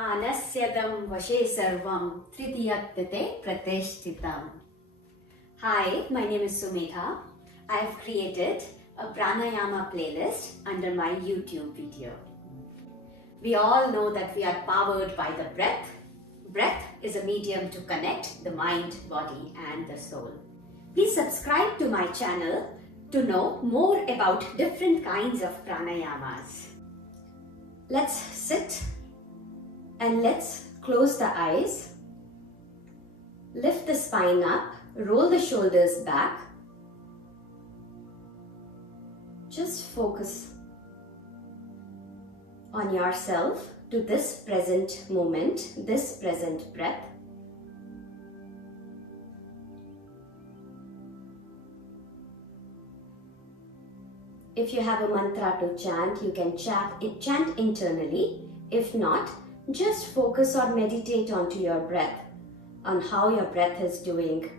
Pranasyadam vashe sarvam tridiyattate pratishtitam. Hi, my name is Sumedha. I have created a Pranayama playlist under my YouTube video. We all know that we are powered by the breath. Breath is a medium to connect the mind, body and the soul. Please subscribe to my channel to know more about different kinds of pranayamas. Let's sit and let's close the eyes. Lift the spine up, roll the shoulders back. Just focus on yourself to this present moment, this present breath. If you have a mantra to chant, you can chant internally. If not, just focus or meditate onto your breath, on how your breath is doing.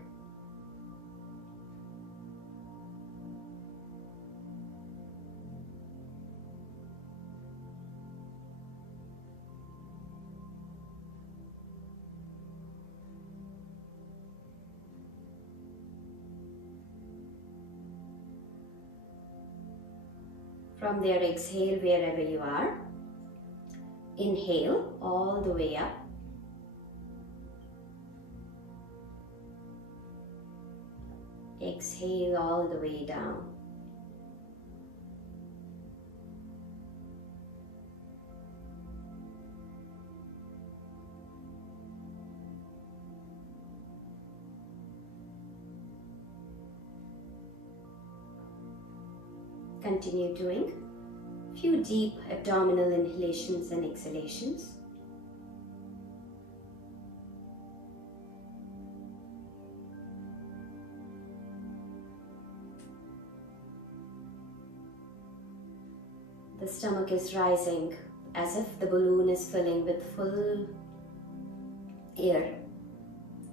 From there, exhale wherever you are. Inhale all the way up. Exhale all the way down. Continue doing a few deep abdominal inhalations and exhalations. The stomach is rising as if the balloon is filling with full air.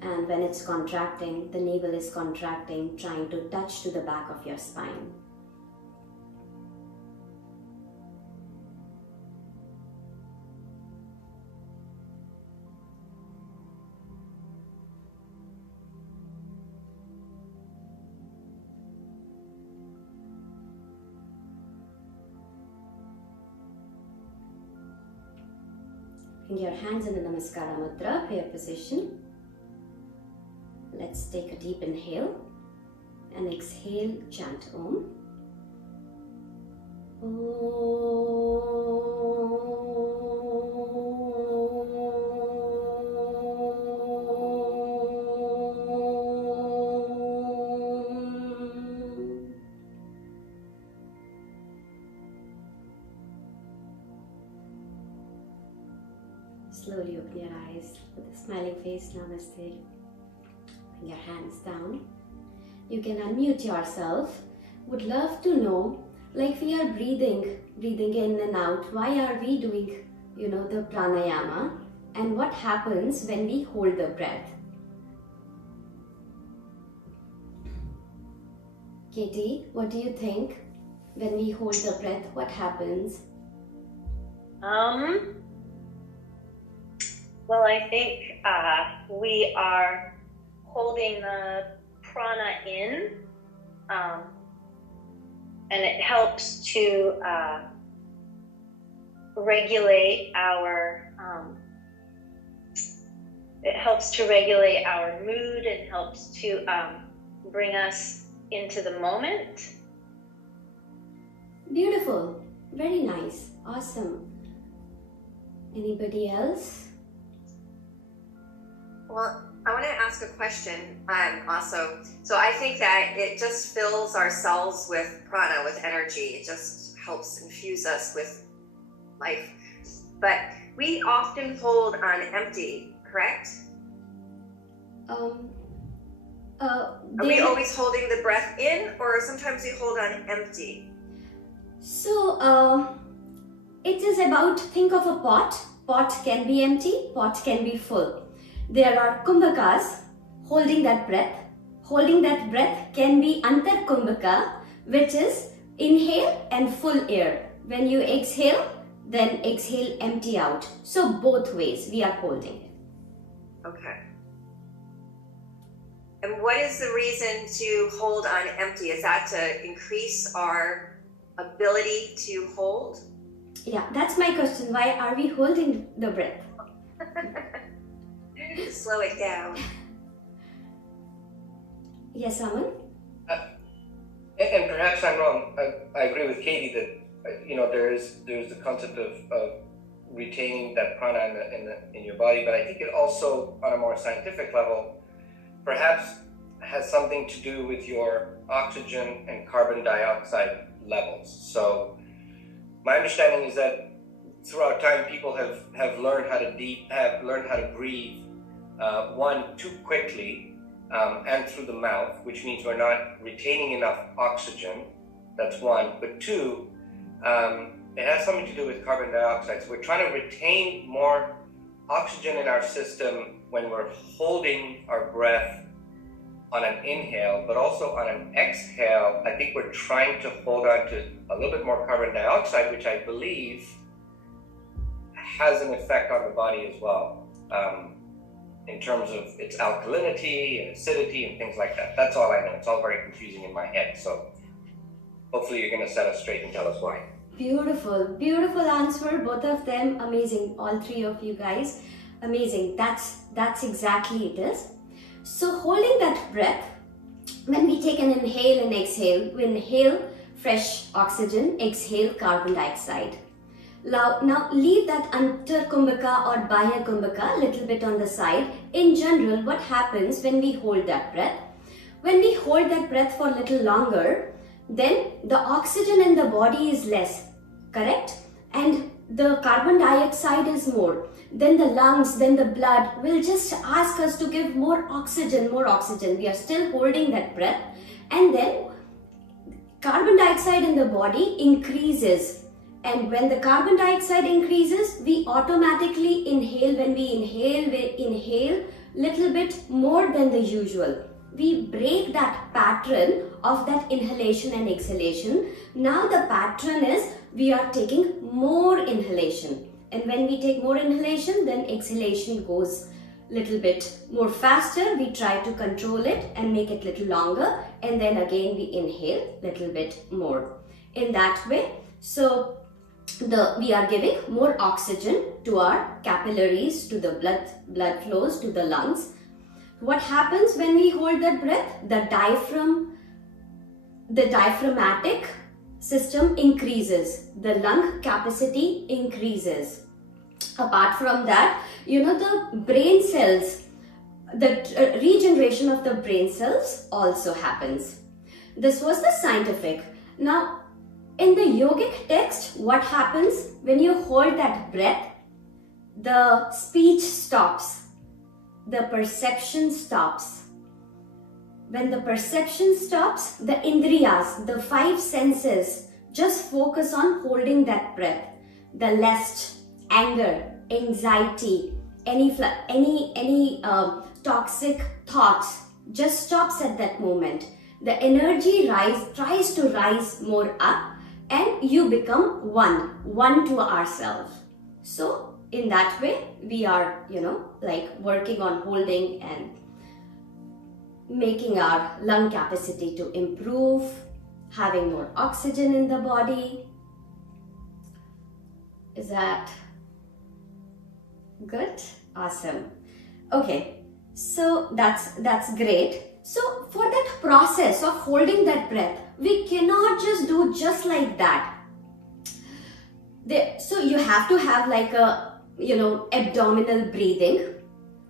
And when it's contracting, the navel is contracting, trying to touch to the back of your spine. Bring your hands in the Namaskara Mudra, prayer position. Let's take a deep inhale and exhale, chant Om. Slowly open your eyes with a smiling face, Namaste. Bring your hands down. You can unmute yourself. Would love to know, like we are breathing in and out, why are we doing, the pranayama, and what happens when we hold the breath? Katie, what do you think? When we hold the breath, what happens? Well, I think we are holding the prana in, and it helps to regulate our mood, and helps to bring us into the moment. Beautiful, very nice, awesome. Anybody else? Well, I want to ask a question also. So I think that it just fills our cells with prana, with energy. It just helps infuse us with life. But we often hold on empty, correct? Are we always holding the breath in, or sometimes we hold on empty? So, it is about, think of a pot. Pot can be empty, pot can be full. There are Kumbhakas holding that breath. Holding that breath can be Antar Kumbhaka, which is inhale and full air. When you exhale, then exhale, empty out. So both ways we are holding it. Okay. And what is the reason to hold on empty? Is that to increase our ability to hold? Yeah, that's my question. Why are we holding the breath? Slow it down. Yes, Aman? And perhaps I'm wrong. I agree with Katie that there's the concept of retaining that prana in your body, but I think it also, on a more scientific level, perhaps has something to do with your oxygen and carbon dioxide levels. So my understanding is that throughout time, people have learned how to breathe, one, too quickly, and through the mouth, which means we're not retaining enough oxygen. That's one. But two, it has something to do with carbon dioxide. So we're trying to retain more oxygen in our system when we're holding our breath on an inhale, but also on an exhale, I think we're trying to hold on to a little bit more carbon dioxide, which I believe has an effect on the body as well, in terms of its alkalinity and acidity and things like that. That's all I know. It's all very confusing in my head. So hopefully you're going to set us straight and tell us why. Beautiful, beautiful answer. Both of them amazing. All three of you guys, amazing. That's exactly it is. So holding that breath, when we take an inhale and exhale, we inhale fresh oxygen, exhale carbon dioxide. Now leave that Antar Kumbhaka or Bahya Kumbhaka a little bit on the side. In general, what happens when we hold that breath? When we hold that breath for a little longer, then the oxygen in the body is less, correct? And the carbon dioxide is more. Then the lungs, then the blood will just ask us to give more oxygen, more oxygen. We are still holding that breath. And then carbon dioxide in the body increases. And when the carbon dioxide increases, we automatically inhale. When we inhale little bit more than the usual. We break that pattern of that inhalation and exhalation. Now the pattern is we are taking more inhalation. And when we take more inhalation, then exhalation goes little bit more faster. We try to control it and make it little longer. And then again we inhale little bit more. In that way, so we are giving more oxygen to our capillaries, to the blood flows, to the lungs. What happens when we hold that breath? The diaphragmatic system increases. The lung capacity increases. Apart from that, the brain cells, the regeneration of the brain cells also happens. This was the scientific. Now, in the yogic text, what happens when you hold that breath? The speech stops. The perception stops. When the perception stops, the indriyas, the five senses, just focus on holding that breath. The lust, anger, anxiety, any toxic thoughts just stops at that moment. The energy tries to rise more up, and you become one to ourselves. So in that way, we are, working on holding and making our lung capacity to improve, having more oxygen in the body. Is that good? Awesome. Okay, so that's great. So for that process of holding that breath, we cannot just do just like that. So you have to have like a, abdominal breathing.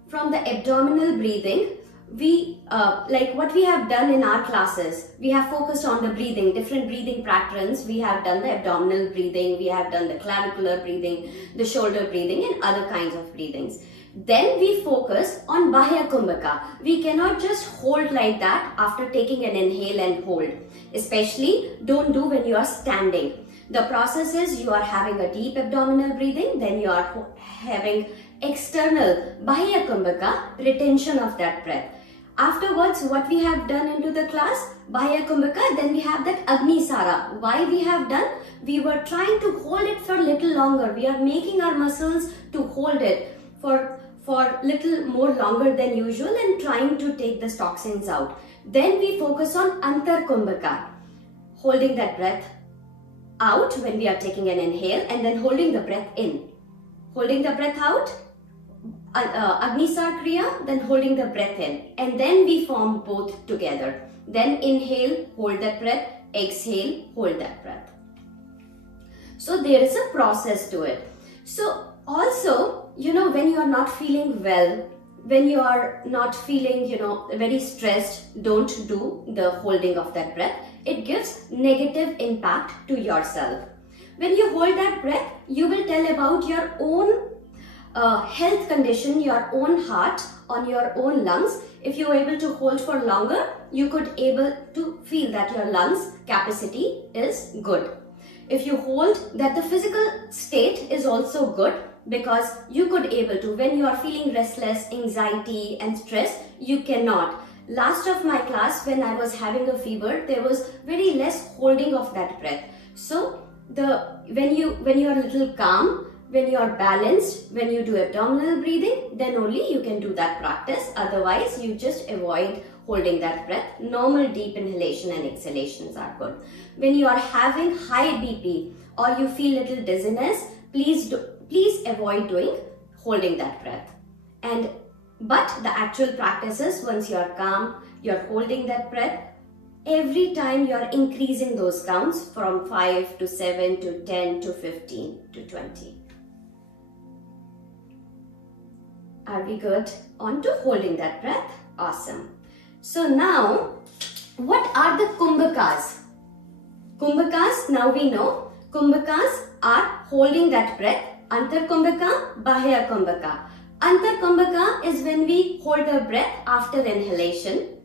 From the abdominal breathing, we, like what we have done in our classes, we have focused on the breathing, different breathing patterns. We have done the abdominal breathing, we have done the clavicular breathing, the shoulder breathing, and other kinds of breathings. Then we focus on Bahya Kumbhaka. We cannot just hold like that after taking an inhale and hold. Especially don't do when you are standing. The process is you are having a deep abdominal breathing, then you are having external Bahya Kumbhaka, retention of that breath. Afterwards, what we have done into the class, Bahya Kumbhaka, then we have that Agni Sara. Why we have done? We were trying to hold it for a little longer. We are making our muscles to hold it for little more longer than usual and trying to take the toxins out. Then we focus on Antar Kumbhaka, holding that breath out when we are taking an inhale and then holding the breath in. Holding the breath out, Agnisar Kriya, then holding the breath in, and then we form both together. Then inhale, hold that breath, exhale, hold that breath. So there is a process to it. So also, when you are not feeling well, when you are not feeling, very stressed, don't do the holding of that breath. It gives negative impact to yourself. When you hold that breath, you will tell about your own health condition, your own heart, on your own lungs. If you are able to hold for longer, you could able to feel that your lungs capacity is good. If you hold, that the physical state is also good, because you could able to, when you are feeling restless, anxiety and stress, you cannot. Last of my class, when I was having a fever, there was very less holding of that breath. So when you are a little calm, when you are balanced, when you do abdominal breathing, then only you can do that practice. Otherwise, you just avoid holding that breath. Normal deep inhalation and exhalations are good. When you are having high BP or you feel little dizziness, please avoid doing holding that breath. But the actual practice is, once you are calm, you are holding that breath. Every time you are increasing those counts from 5 to 7 to 10 to 15 to 20. Are we good? On to holding that breath. Awesome. So now, what are the Kumbhakas? Kumbhakas, now we know. Kumbhakas are holding that breath. Antar Kumbhaka, Bahya Kumbhaka. Antar Kumbhaka is when we hold the breath after inhalation.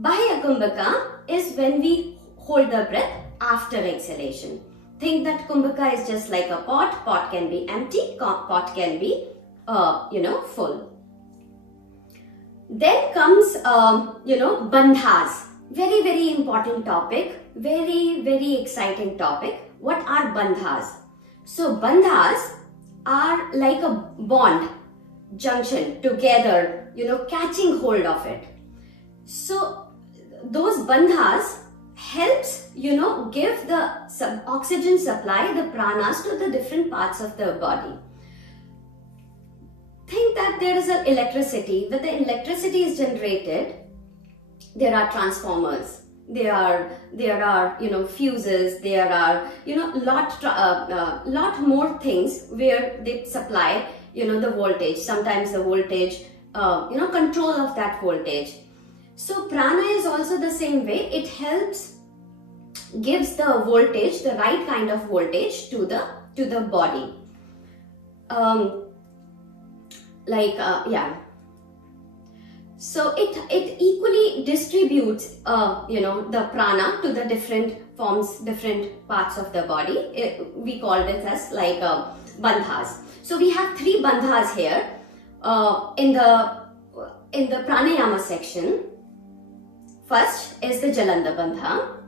Bahya Kumbhaka is when we hold the breath after exhalation. Think that Kumbhaka is just like a pot. Pot can be empty, pot can be full. Then comes, bandhas. Very, very important topic. Very, very exciting topic. What are bandhas? So bandhas are like a bond, junction, together, catching hold of it. So those bandhas helps, give the oxygen supply, the pranas, to the different parts of the body. Think that there is an electricity. When the electricity is generated, there are transformers. There are fuses. There are lot more things where they supply the voltage. Sometimes the voltage control of that voltage. So prana is also the same way. It helps, gives the voltage, the right kind of voltage to the body. So it equally distributes the prana to the different forms, different parts of the body. We call this as bandhas. So we have 3 bandhas here in the pranayama section. First is the Jalanda bandha.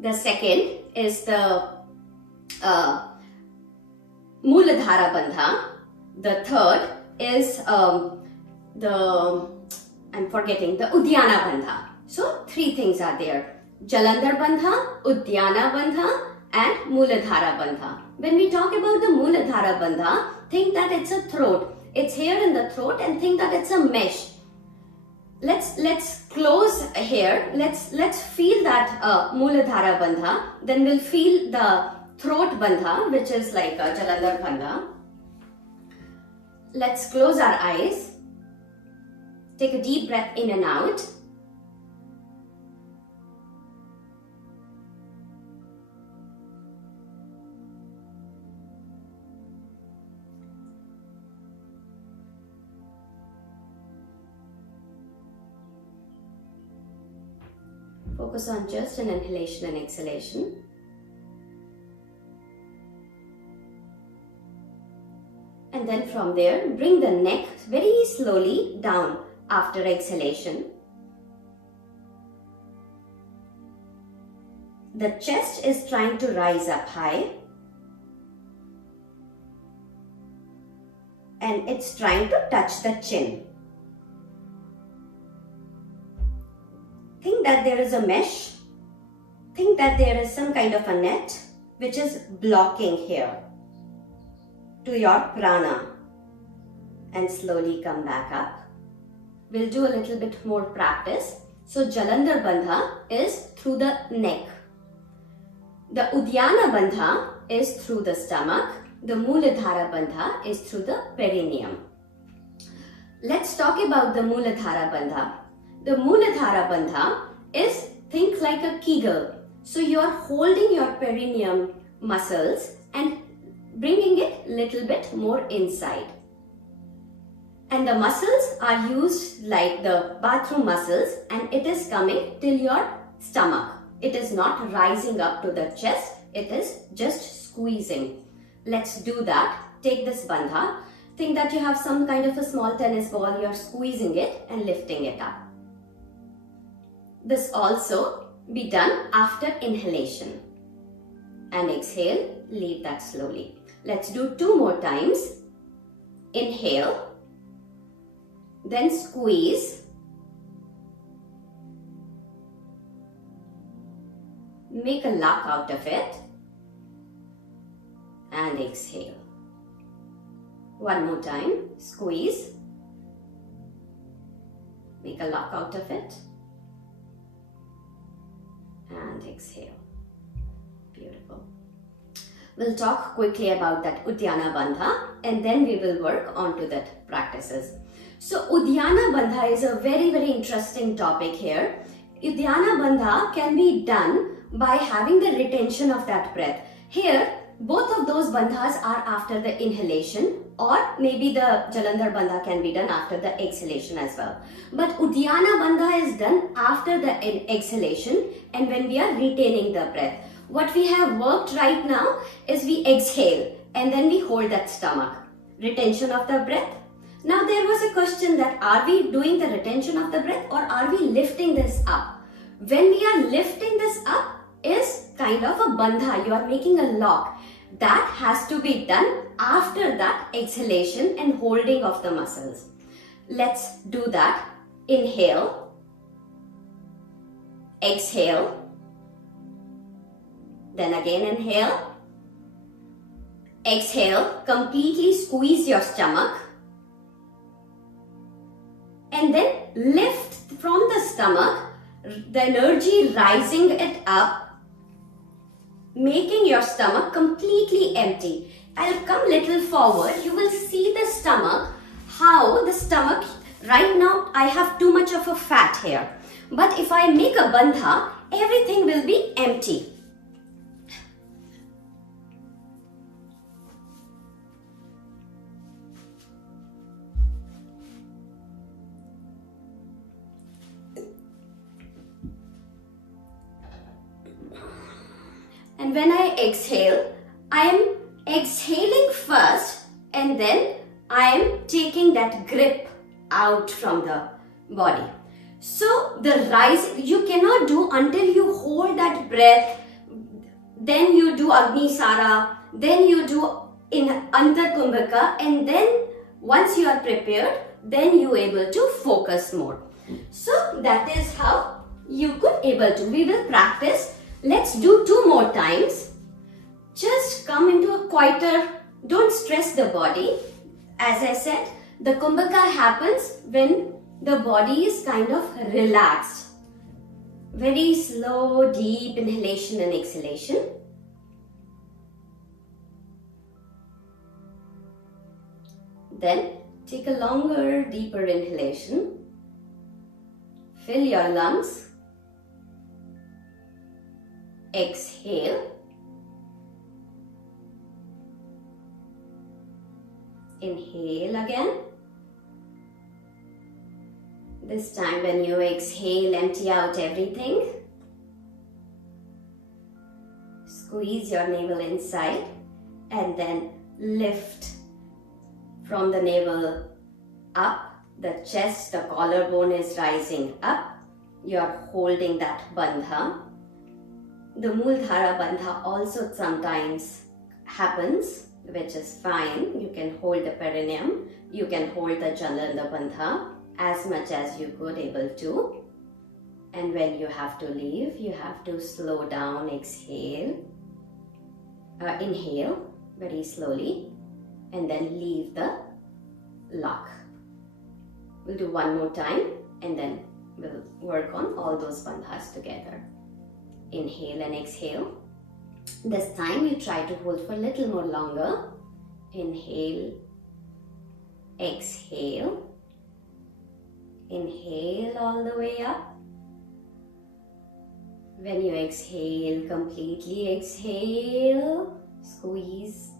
The second is the Mulathara bandha. The third is the Udhyana bandha. So 3 things are there: Jalandhar bandha, Udhyana bandha and Mulathara bandha. When we talk about the Mulathara bandha, think that it's a throat. It's here in the throat, and think that it's a mesh. Let's close here. Let's feel that Mulathara bandha. Then we'll feel the throat bandha, which is like a Jalandhar bandha. Let's close our eyes. Take a deep breath in and out. Focus on just an inhalation and exhalation. And then from there, bring the neck very slowly down. after exhalation. The chest is trying to rise up high and it's trying to touch the chin. Think that there is a mesh. Think that there is some kind of a net which is blocking here to your prana, and slowly come back up. We'll do a little bit more practice. So Jalandhar Bandha is through the neck. The Udhyana Bandha is through the stomach. The Mulathara Bandha is through the perineum. Let's talk about the Mulathara Bandha. The Mulathara Bandha is, think like a kegel. So you are holding your perineum muscles and bringing it little bit more inside. And the muscles are used like the bathroom muscles, and it is coming till your stomach. It is not rising up to the chest, it is just squeezing. Let's do that. Take this bandha. Think that you have some kind of a small tennis ball, you are squeezing it and lifting it up. This also be done after inhalation. And exhale, leave that slowly. Let's do 2 more times. Inhale, then squeeze, make a lock out of it, and exhale. 1 more time, squeeze, make a lock out of it, and exhale. Beautiful. We'll talk quickly about that Udhyana Bandha and then we will work on to that practices. So Udhyana Bandha is a very, very interesting topic here. Udhyana Bandha can be done by having the retention of that breath. Here, both of those bandhas are after the inhalation, or maybe the Jalandhar Bandha can be done after the exhalation as well. But Udhyana Bandha is done after the exhalation and when we are retaining the breath. What we have worked right now is we exhale and then we hold that stomach. Retention of the breath. Now there was a question that are we doing the retention of the breath or are we lifting this up? When we are lifting this up is kind of a bandha. You are making a lock. That has to be done after that exhalation and holding of the muscles. Let's do that. Inhale. Exhale. Then again inhale. Exhale. Completely squeeze your stomach. And then lift from the stomach, the energy rising it up, making your stomach completely empty. I'll come little forward. You will see the stomach, how the stomach, right now I have too much of a fat here. But if I make a bandha, everything will be empty. And when I exhale, I am exhaling first and then I am taking that grip out from the body. So the rise you cannot do until you hold that breath, then you do Agnisara, then you do in Antar Kumbhaka, and then once you are prepared, then you able to focus more. So that is how you could able to. We will practice. Let's do 2 more times. Just come into a quieter, don't stress the body. As I said, the Kumbhaka happens when the body is kind of relaxed. Very slow, deep inhalation and exhalation. Then take a longer, deeper inhalation. Fill your lungs. Exhale. Inhale again. This time when you exhale, empty out everything. Squeeze your navel inside and then lift from the navel up, the chest, the collarbone is rising up. You are holding that bandha. The Mulathara bandha also sometimes happens, which is fine. You can hold the perineum, you can hold the Jalandha bandha as much as you could able to. And when you have to leave, you have to slow down, exhale, inhale very slowly, and then leave the lock. We'll do one more time and then we'll work on all those bandhas together. Inhale and exhale. This time you try to hold for a little more longer. Inhale, exhale, inhale all the way up. When you exhale, completely exhale, squeeze,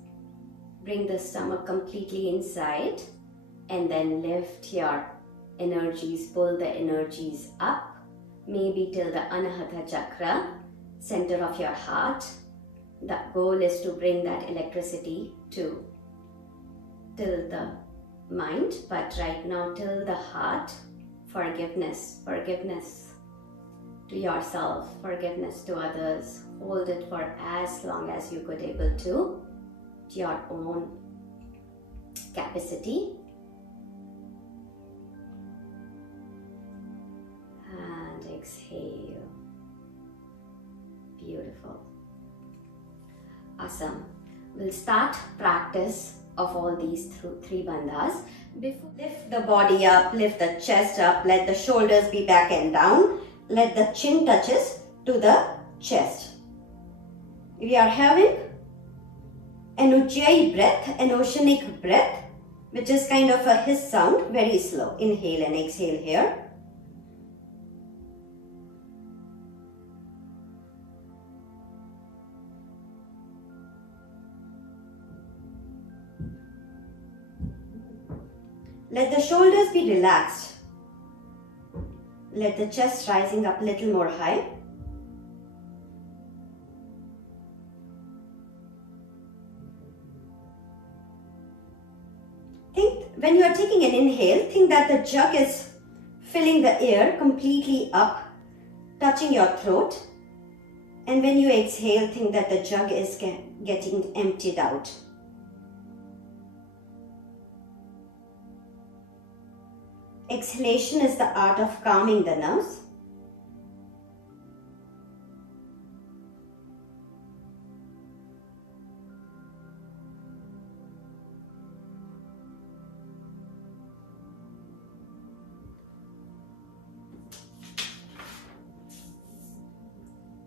bring the stomach completely inside, and then lift your energies, pull the energies up, maybe till the Anahata chakra, center of your heart. The goal is to bring that electricity till the mind, but right now till the heart. Forgiveness to yourself, forgiveness to others. Hold it for as long as you could able to your own capacity. And exhale. Beautiful. Awesome. We'll start practice of all these three bandhas. Lift the body up, lift the chest up, let the shoulders be back and down. Let the chin touches to the chest. We are having an Ujjayi breath, an oceanic breath, which is kind of a hiss sound, very slow. Inhale and exhale here. Let the shoulders be relaxed. Let the chest rising up a little more high. When you are taking an inhale, think that the jug is filling the air completely up, touching your throat. And when you exhale, think that the jug is getting emptied out. Exhalation is the art of calming the nerves.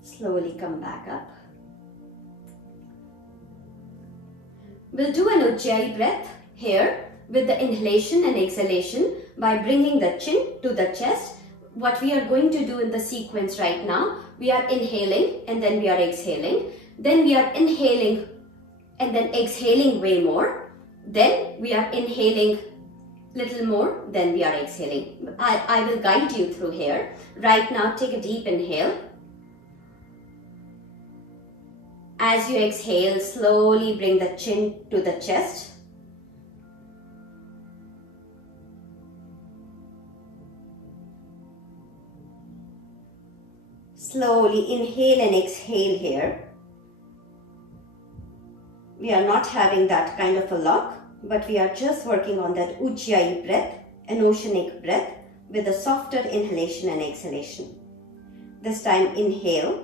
Slowly come back up. We'll do an Ujjayi breath here with the inhalation and exhalation by bringing the chin to the chest. What we are going to do in the sequence right now, we are inhaling and then we are exhaling. Then we are inhaling and then exhaling way more. Then we are inhaling little more, then we are exhaling. I will guide you through here. Right now, take a deep inhale. As you exhale, slowly bring the chin to the chest. Slowly inhale and exhale here. We are not having that kind of a lock, but we are just working on that Ujjayi breath, an oceanic breath with a softer inhalation and exhalation. This time inhale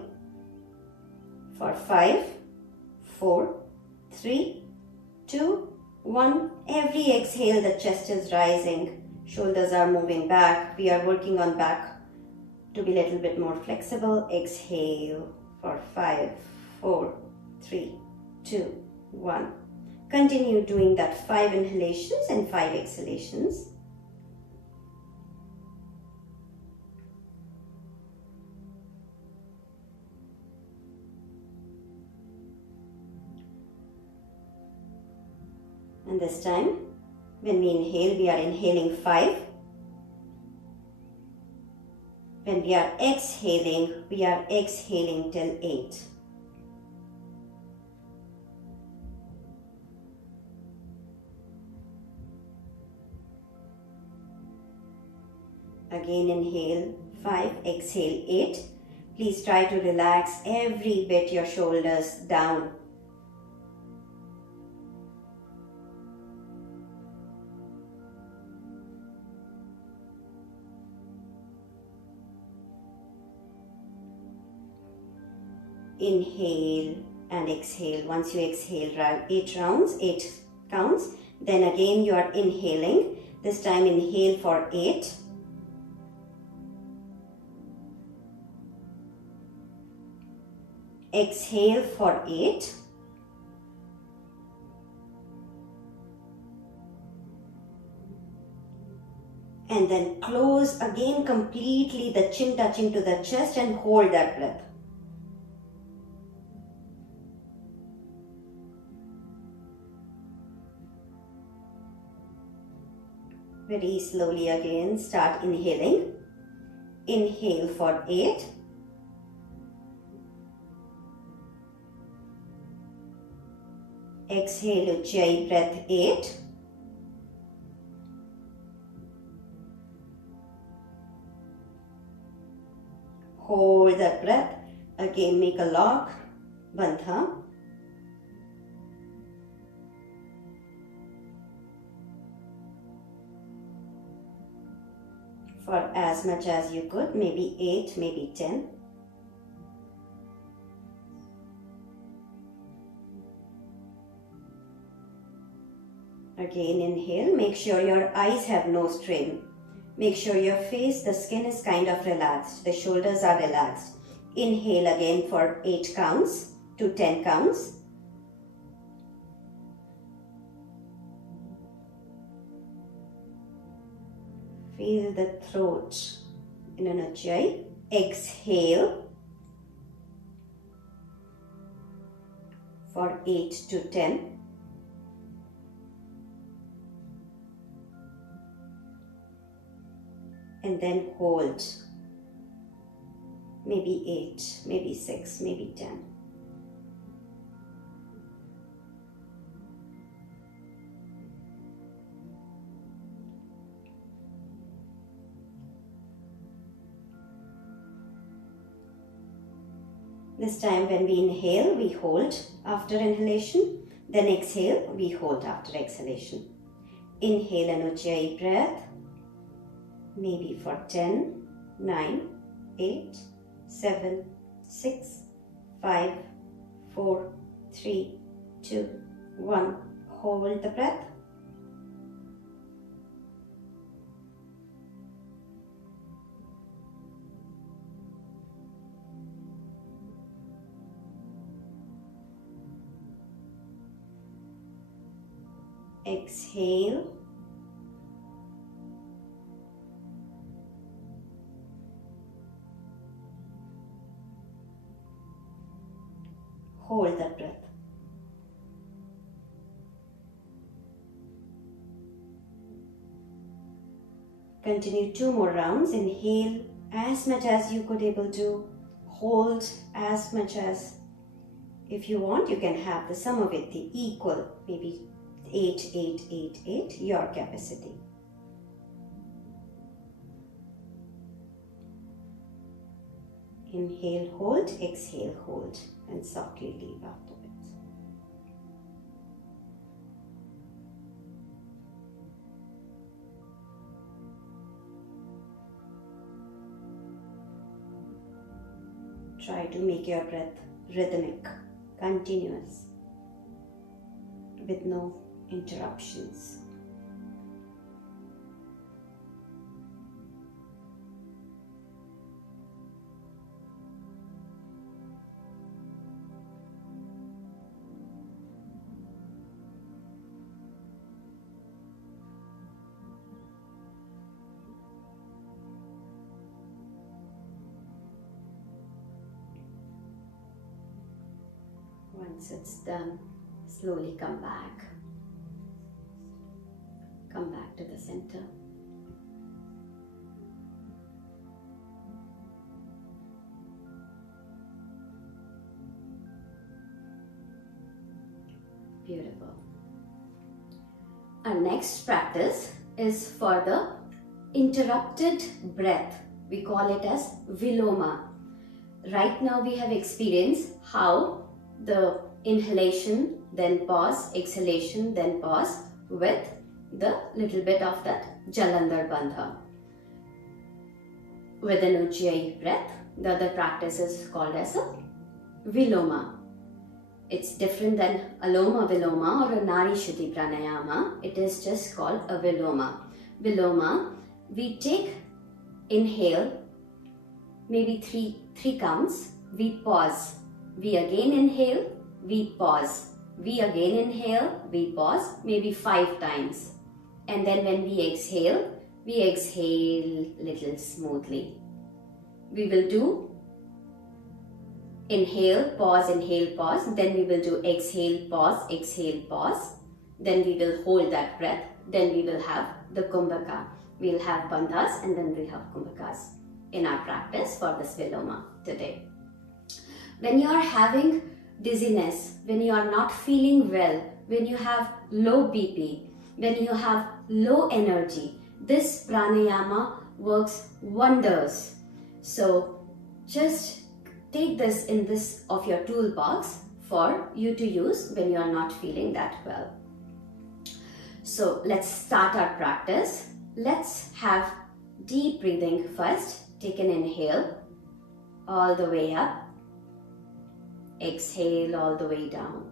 for 5, 4, 3, 2, 1. Every exhale, the chest is rising, shoulders are moving back. We are working on back to be a little bit more flexible. Exhale for 5, 4, 3, 2, 1. Continue doing that 5 inhalations and 5 exhalations. And this time, when we inhale, we are inhaling 5. When we are exhaling till 8. Again inhale 5, exhale 8. Please try to relax every bit your shoulders down. Inhale and exhale. Once you exhale 8 rounds, 8 counts. Then again you are inhaling. This time inhale for 8. Exhale for 8. And then close again completely, the chin touching to the chest, and hold that breath. Very slowly again start inhaling. Inhale for 8. Exhale Ujjayi breath 8. Hold that breath. Again make a lock. Bandha. For as much as you could, maybe 8, maybe 10. Again inhale, make sure your eyes have no strain. Make sure your face, the skin is kind of relaxed, the shoulders are relaxed. Inhale again for 8 counts to 10 counts. Feel the throat in an Ujjayi. Exhale for 8 to 10. And then hold. Maybe 8, maybe 6, maybe 10. This time when we inhale, we hold after inhalation. Then exhale, we hold after exhalation. Inhale an Ujjayi breath. Maybe for 10, 9, 8, 7, 6, 5, 4, 3, 2, 1. Hold the breath. Exhale. Hold that breath. Continue 2 more rounds. Inhale as much as you could able to. Hold as much as, if you want, you can have the sum of it, the equal, maybe 8, 8, 8, 8, your capacity. Inhale, hold, exhale, hold, and softly leave after it. Try to make your breath rhythmic, continuous, with no interruptions. Once it's done, slowly come back. Come back to the center. Beautiful. Our next practice is for the interrupted breath, we call it as viloma. Right now we have experienced how the inhalation, then pause, exhalation, then pause with the little bit of that Jalandhar Bandha. With an Ujjayi breath, the other practice is called as a viloma. It's different than Aloma Viloma or a Nari Shuddhi Pranayama. It is just called a viloma. Viloma, we take inhale, maybe three counts, we pause. We again inhale, we pause. We again inhale, we pause, maybe 5 times. And then when we exhale little smoothly. We will do inhale, pause, then we will do exhale, pause, then we will hold that breath, then we will have the Kumbhaka. We'll have Bandhas and then we'll have Kumbhakas in our practice for this viloma today. When you are having dizziness, when you are not feeling well, when you have low BP, when you have low energy, this pranayama works wonders. So just take this in this of your toolbox for you to use when you are not feeling that well. So let's start our practice. Let's have deep breathing first. Take an inhale all the way up. Exhale all the way down.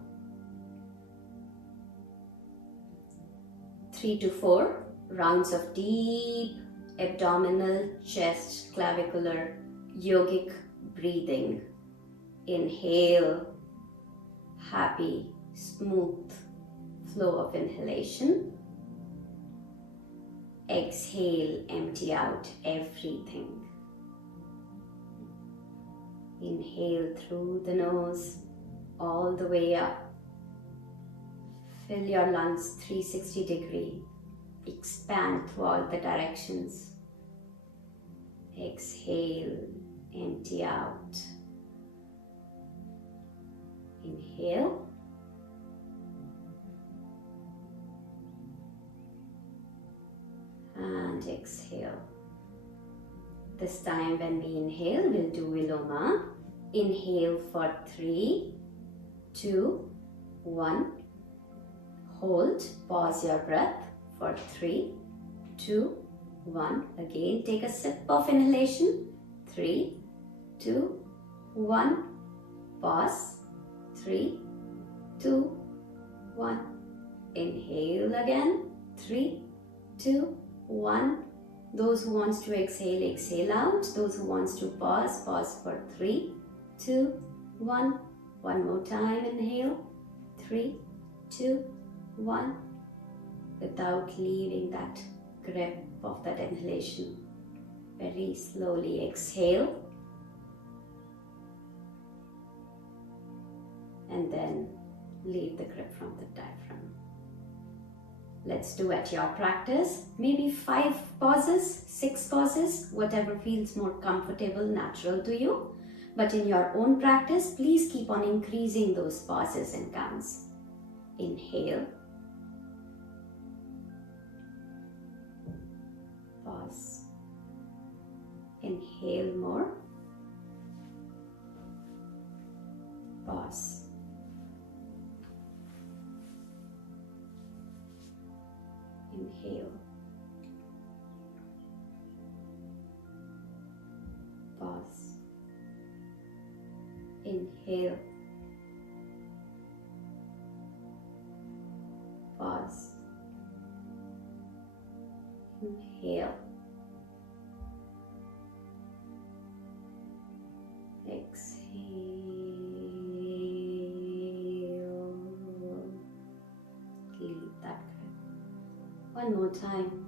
3 to 4 rounds of deep abdominal, chest, clavicular, yogic breathing. Inhale, happy, smooth flow of inhalation. Exhale, empty out everything. Inhale through the nose, all the way up. Fill your lungs 360 degree. Expand through all the directions. Exhale, empty out. Inhale. And exhale. This time when we inhale, we'll do viloma. Inhale for 3, 2, 1. Hold, pause your breath for 3, 2, 1. Again, take a sip of inhalation. 3, 2, 1. Pause. 3, 2, 1. Inhale again. 3, 2, 1. Those who wants to exhale, exhale out. Those who wants to pause, pause for 3, 2, 1. One more time, inhale. 3, 2, 1. Without leaving that grip of that inhalation. Very slowly exhale. And then leave the grip from the diaphragm. Let's do at your practice. Maybe 5 pauses, 6 pauses, whatever feels more comfortable, natural to you. But in your own practice, please keep on increasing those pauses and counts. Inhale. Pause. Inhale more. Pause. Inhale. Pause. Inhale. Pause. Inhale. Exhale. Leave that grip. One more time.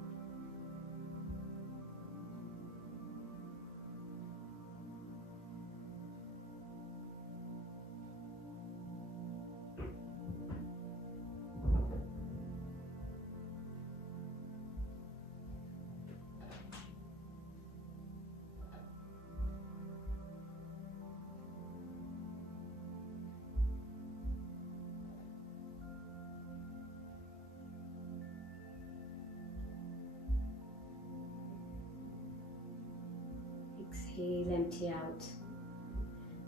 exhale, empty out.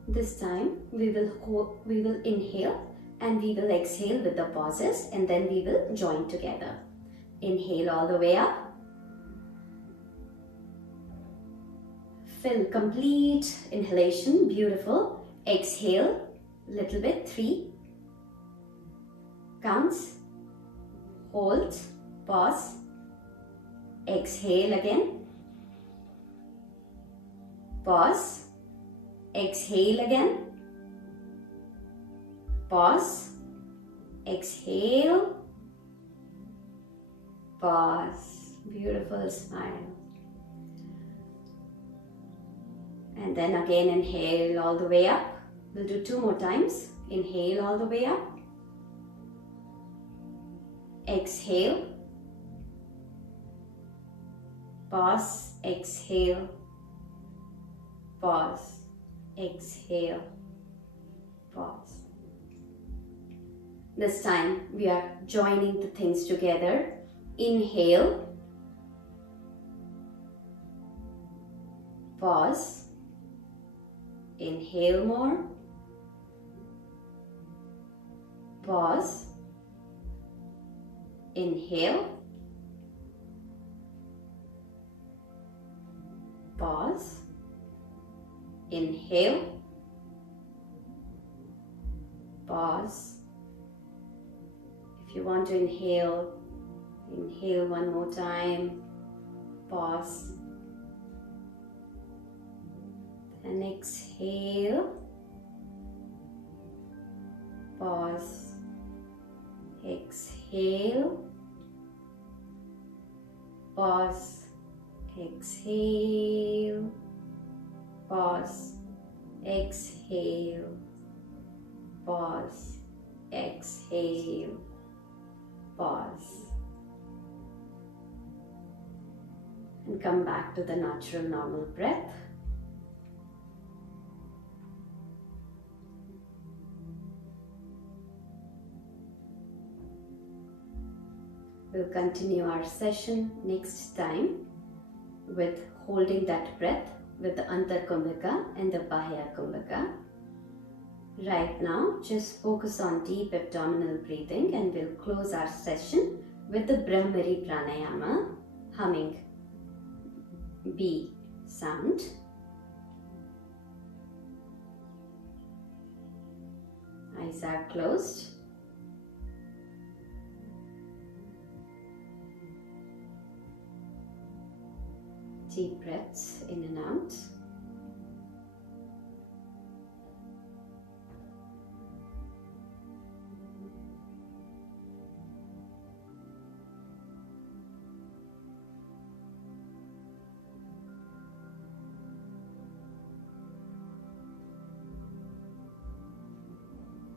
This time we will inhale and we will exhale with the pauses, and then we will join together. Inhale all the way up. Fill complete inhalation, beautiful. Exhale, little bit, 3 counts. Hold, pause. Exhale again. Pause. Exhale again. Pause. Exhale. Pause. Beautiful smile. And then again inhale all the way up. We'll do 2 more times. Inhale all the way up. Exhale. Pause. Exhale. Pause. Exhale. Pause. This time we are joining the things together. Inhale. Pause. Inhale more. Pause. Inhale. Pause. Inhale. Pause. If you want to inhale, inhale one more time. Pause. And exhale. Pause. Exhale. Pause. Exhale. Pause. Exhale. Pause. Exhale. Pause. And come back to the natural normal breath. We'll continue our session next time with holding that breath with the Antar Kumbhaka and the Bahya Kumbhaka. Right now, just focus on deep abdominal breathing, and we'll close our session with the Brahmari Pranayama, humming B sound. Eyes are closed. Deep breaths in and out.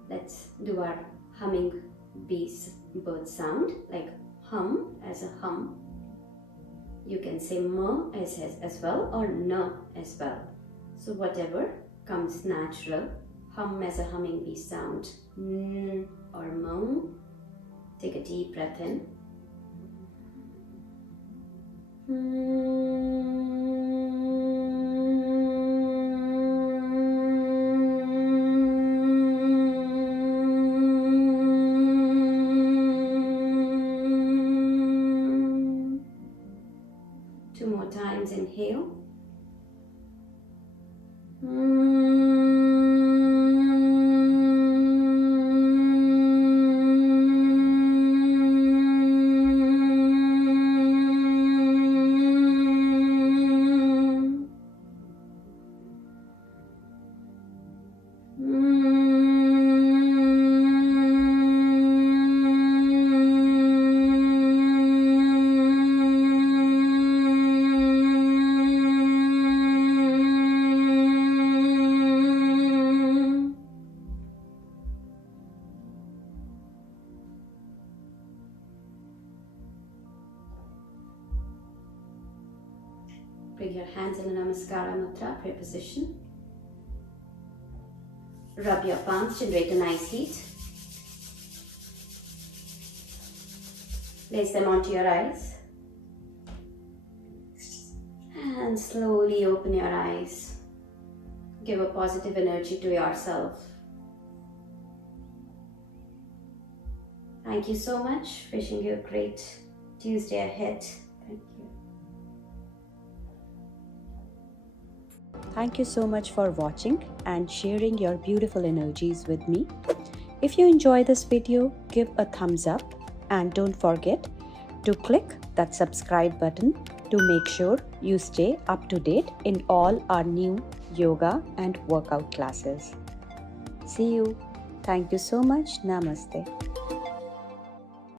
Let's do our humming bird sound, like hum as a hum. You can say ma as well, or na as well. So whatever comes natural. Hum as a humming bee sound. N or ma. Take a deep breath in. Times inhale. Bring your hands in a Namaskara Mudra, prayer position. Rub your palms, generate a nice heat. Place them onto your eyes. And slowly open your eyes. Give a positive energy to yourself. Thank you so much. Wishing you a great Tuesday ahead. Thank you. Thank you so much for watching and sharing your beautiful energies with me. If you enjoy this video, give a thumbs up and don't forget to click that subscribe button to make sure you stay up to date in all our new yoga and workout classes. See you. Thank you so much. Namaste.